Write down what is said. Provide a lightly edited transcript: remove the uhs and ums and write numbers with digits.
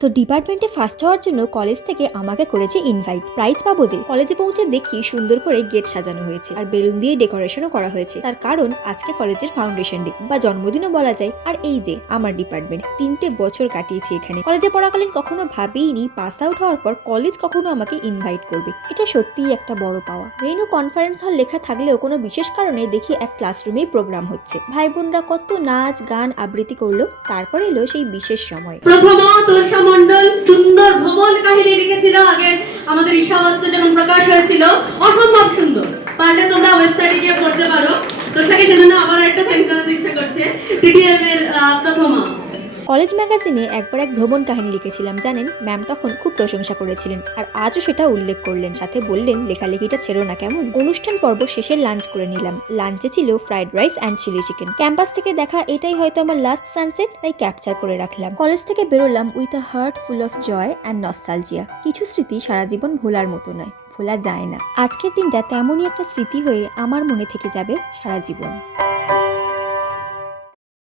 তো ডিপার্টমেন্টে ফার্স্ট হওয়ার জন্য কলেজ থেকে আমাকে করেছে ইনভাইট। প্রাইজ পাবো যে। কলেজে পৌঁছে দেখি সুন্দর করে গেট সাজানো হয়েছে আর বেলুন দিয়ে ডেকোরেশনও করা হয়েছে। তার কারণ আজকে কলেজের ফাউন্ডেশন ডে বা জন্মদিনও বলা যায়। আর এই যে আমার ডিপার্টমেন্ট, 3টে বছর কাটিয়েছি এখানে। কলেজে পড়াকালীন কখনো ভাবিনি পাস আউট হওয়ার পর কলেজ কখনো আমাকে ইনভাইট করবে। এটা সত্যিই একটা বড় পাওয়া। ভেন্যু কনফারেন্স হল লেখা থাকলেও কোনো বিশেষ কারণে দেখি এক ক্লাসরুমেই প্রোগ্রাম হচ্ছে। ভাই বোনরা কত নাচ গান আবৃত্তি করলো। তারপর এলো সেই বিশেষ সময়। মন্ডল সুন্দর ভ্রমণ কাহিনী লিখেছিল আগের আমাদের ঈশাবস্ত্র যখন প্রকাশ হয়েছিল, অসম্ভব সুন্দর। পারলে তোমরা ওয়েবসাইটে গিয়ে পড়তে পারো। তো সেজন্য আবার একটা থ্যাঙ্কস জানাতে ইচ্ছা করছে টিটিএম এর প্রথমা। কলেজ ম্যাগাজিনে একবার এক ভ্রমণ কাহিনী লিখেছিলাম জানেন। ম্যাম তখন খুব প্রশংসা করেছিলেন আর আজও সেটা উল্লেখ করলেন, সাথে বললেন লেখালেখিটা ছেড়ো না কেমন। অনুষ্ঠান পর্ব শেষে লাঞ্চ করে নিলাম। লাঞ্চে ছিল fried rice and chilli chicken. Campus থেকে দেখা এটাই হয়তো আমার লাস্ট সানসেট, তাই ক্যাপচার করে রাখলাম। কলেজ থেকে বেরোলাম with a heart full of joy and nostalgia. কিছু স্মৃতি সারা জীবন ভোলার মতো নয়, ভোলা যায় না। আজকের দিনটা তেমনই একটা স্মৃতি হয়ে আমার মনে থেকে যাবে সারা জীবন।